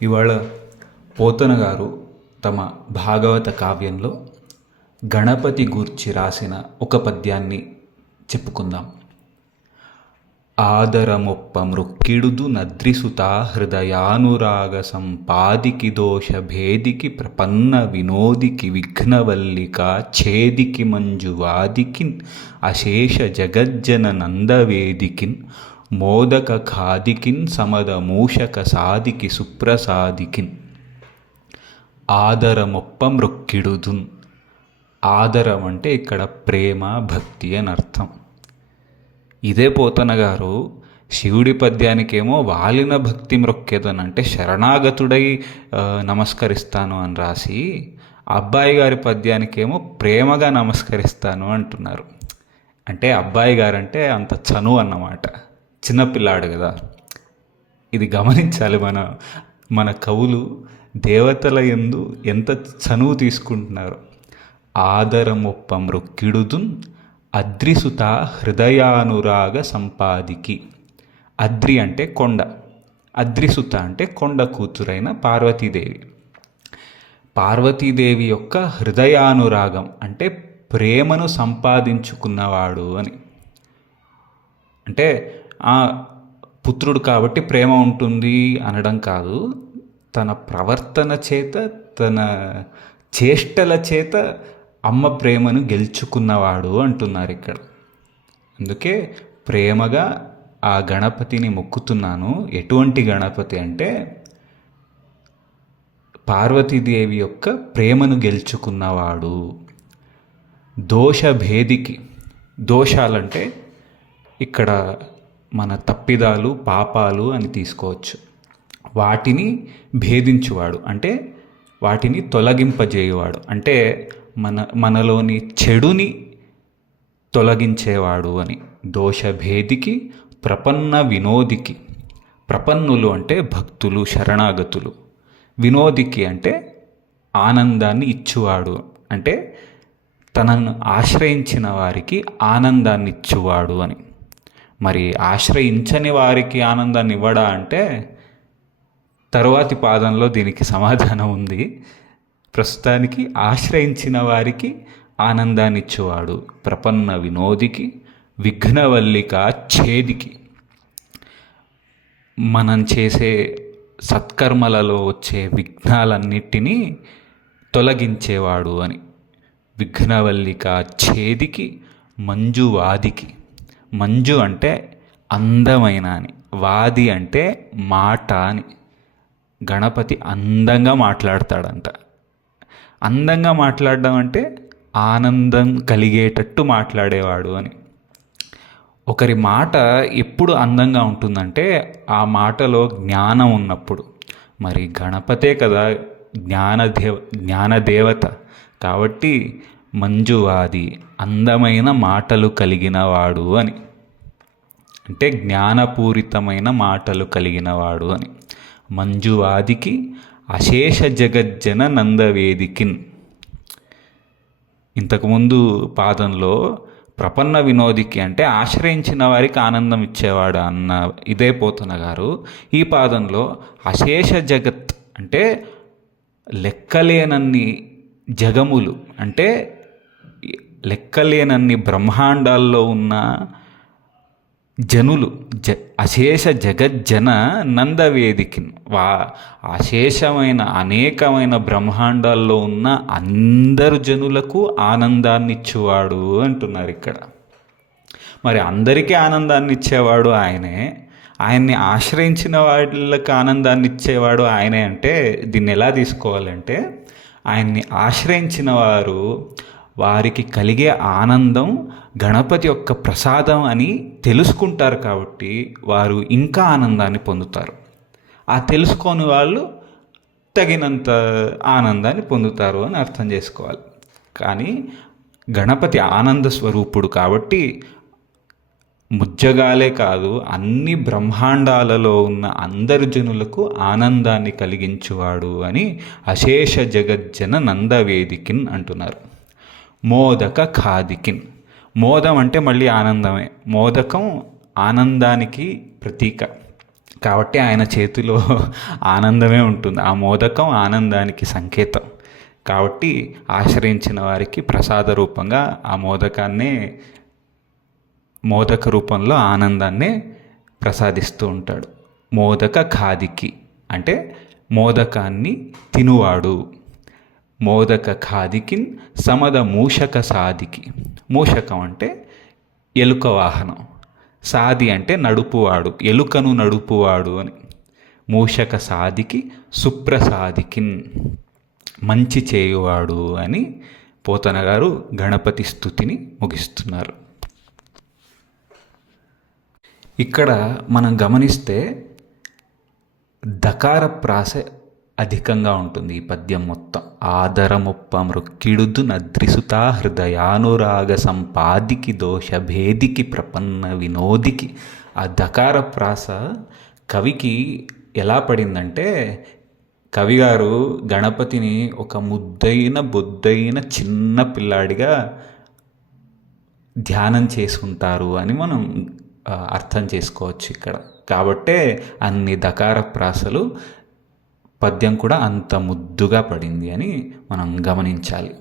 ఇవాళ పోతన గారు తమ భాగవత కావ్యంలో గణపతి గూర్చి రాసిన ఒక పద్యాన్ని చెప్పుకుందాం. ఆదరమొప్ప మృక్కిడుదు నద్రిసుతా హృదయానురాగ సంపాదికి దోష భేదికి ప్రపన్న వినోదికి విఘ్నవల్లిక ఛేదికి మంజువాదికిన్ అశేష జగజ్జన నందవేదికిన్ మోదక ఖాదికిన్ సమద మూషక సాదికి సుప్రసాదికిన్. ఆదరమొప్ప మృక్కిడుదున్. ఆదరం అంటే ఇక్కడ ప్రేమ, భక్తి అని అర్థం. ఇదే పోతన గారు శివుడి పద్యానికేమో వాలిన భక్తి మ్రొక్కెదన్ అంటే శరణాగతుడై నమస్కరిస్తాను అని రాసి, అబ్బాయి గారి పద్యానికేమో ప్రేమగా నమస్కరిస్తాను అంటున్నారు. అంటే అబ్బాయి గారంటే అంత చనువు అన్నమాట, చిన్నపిల్లాడు కదా. ఇది గమనించాలి. మన కవులు దేవతల యందు ఎంత చనువు తీసుకుంటున్నారు. ఆదరమొప్ప మృక్కిడుదున్ అద్రిసుత హృదయానురాగ సంపాదికి. అద్రి అంటే కొండ, అద్రిసుత అంటే కొండ కూతురైన పార్వతీదేవి. పార్వతీదేవి యొక్క హృదయానురాగం అంటే ప్రేమను సంపాదించుకున్నవాడు అని. అంటే పుత్రుడు కాబట్టి ప్రేమ ఉంటుంది అనడం కాదు, తన ప్రవర్తన చేత, తన చేష్టల చేత అమ్మ ప్రేమను గెలుచుకున్నవాడు అంటున్నారు ఇక్కడ. అందుకే ప్రేమగా ఆ గణపతిని మొక్కుతున్నాను. ఎటువంటి గణపతి అంటే పార్వతీదేవి యొక్క ప్రేమను గెలుచుకున్నవాడు. దోషభేదికి. దోషాలంటే ఇక్కడ మన తప్పిదాలు, పాపాలు అని తీసుకోవచ్చు. వాటిని భేదించువాడు అంటే వాటిని తొలగింపజేయువాడు, అంటే మనలోని చెడుని తొలగించేవాడు అని. దోషభేదికి ప్రపన్న వినోదికి. ప్రపన్నులు అంటే భక్తులు, శరణాగతులు. వినోదికి అంటే ఆనందాన్ని ఇచ్చువాడు, అంటే తనను ఆశ్రయించిన వారికి ఆనందాన్ని ఇచ్చువాడు అని. మరి ఆశ్రయించని వారికి ఆనందాన్ని ఇవ్వడా అంటే తరువాతి పాదంలో దీనికి సమాధానం ఉంది. ప్రస్తుతానికి ఆశ్రయించిన వారికి ఆనందాన్ని ఇచ్చేవాడు. ప్రపన్న వినోదికి, విఘ్నవల్లిక ఛేదికి. మనం చేసే సత్కర్మలలో వచ్చే విఘ్నాలన్నిటినీ తొలగించేవాడు అని. విఘ్నవల్లిక ఛేదికి మంజువాదికి. మంజు అంటే అందమైన అని, వాది అంటే మాట అని. గణపతి అందంగా మాట్లాడతాడంట. అందంగా మాట్లాడడం అంటే ఆనందం కలిగేటట్టు మాట్లాడేవాడు అని. ఒకరి మాట ఎప్పుడు అందంగా ఉంటుందంటే ఆ మాటలో జ్ఞానం ఉన్నప్పుడు. మరి గణపతే కదా జ్ఞానదేవత కాబట్టి మంజువాది, అందమైన మాటలు కలిగినవాడు అని. అంటే జ్ఞానపూరితమైన మాటలు కలిగినవాడు అని. మంజువాదికి అశేష జగజ్జన నందవేదికిన్. ఇంతకుముందు పాదంలో ప్రపన్న వినోదికి అంటే ఆశ్రయించిన వారికి ఆనందం ఇచ్చేవాడు అన్న ఇదే పోతన గారు ఈ పాదంలో అశేష జగత్ అంటే లెక్కలేనన్ని జగములు, అంటే లెక్కలేనన్ని బ్రహ్మాండాల్లో ఉన్న జనులు, అశేష జగజ్జన నందవేదికి. అశేషమైన అనేకమైన బ్రహ్మాండాల్లో ఉన్న అందరు జనులకు ఆనందాన్ని ఇచ్చేవాడు అంటున్నారు ఇక్కడ. మరి అందరికీ ఆనందాన్ని ఇచ్చేవాడు ఆయనే, ఆయన్ని ఆశ్రయించిన వాళ్ళకి ఆనందాన్ని ఇచ్చేవాడు ఆయనే. అంటే దీన్ని ఎలా తీసుకోవాలంటే ఆయన్ని ఆశ్రయించిన వారికి కలిగే ఆనందం గణపతి యొక్క ప్రసాదం అని తెలుసుకుంటారు కాబట్టి వారు ఇంకా ఆనందాన్ని పొందుతారు. ఆ తెలుసుకోని వాళ్ళు తగినంత ఆనందాన్ని పొందుతారు అని అర్థం చేసుకోవాలి. కానీ గణపతి ఆనంద స్వరూపుడు కాబట్టి ముజ్జగాలే కాదు, అన్ని బ్రహ్మాండాలలో ఉన్న అందరు జనులకు ఆనందాన్ని కలిగించువాడు అని అశేష జగజ్జన నందవేదికిన్ అంటున్నారు. మోదక ఖాదికిన్. మోదం అంటే మళ్ళీ ఆనందమే. మోదకం ఆనందానికి ప్రతీక. కాబట్టి ఆయన చేతిలో ఆనందమే ఉంటుంది. ఆ మోదకం ఆనందానికి సంకేతం. కాబట్టి ఆశ్రయించిన వారికి ప్రసాద రూపంగా ఆ మోదక రూపంలో ఆనందాన్నే ప్రసాదిస్తూ ఉంటాడు. మోదక ఖాదికి అంటే మోదకాన్ని తినువాడు. మోదక ఖాదికిన్ సమద మూషక సాదికి. మూషకం అంటే ఎలుక వాహనం, సాది అంటే నడుపువాడు, ఎలుకను నడుపువాడు అని. మూషక సాదికి సుప్రసాదికిన్ మంచి చేయువాడు అని పోతన గారు గణపతి స్తుతిని ముగిస్తున్నారు. ఇక్కడ మనం గమనిస్తే దకార ప్రాస అధికంగా ఉంటుంది ఈ పద్యం మొత్తం. ఆదరముప్ప మృక్కిడుదు నద్రిసుతా హృదయానురాగ సంపాదికి దోష భేదికి ప్రపన్న వినోదికి. ఆ దకార ప్రాస కవికి ఎలా పడిందంటే, కవిగారు గణపతిని ఒక బొద్దైన చిన్న పిల్లాడిగా ధ్యానం చేసుకుంటారు అని మనం అర్థం చేసుకోవచ్చు ఇక్కడ. కాబట్టే అన్ని దకార ప్రాసలు, పద్యం కూడా అంత ముద్దుగా పడింది అని మనం గమనించాలి.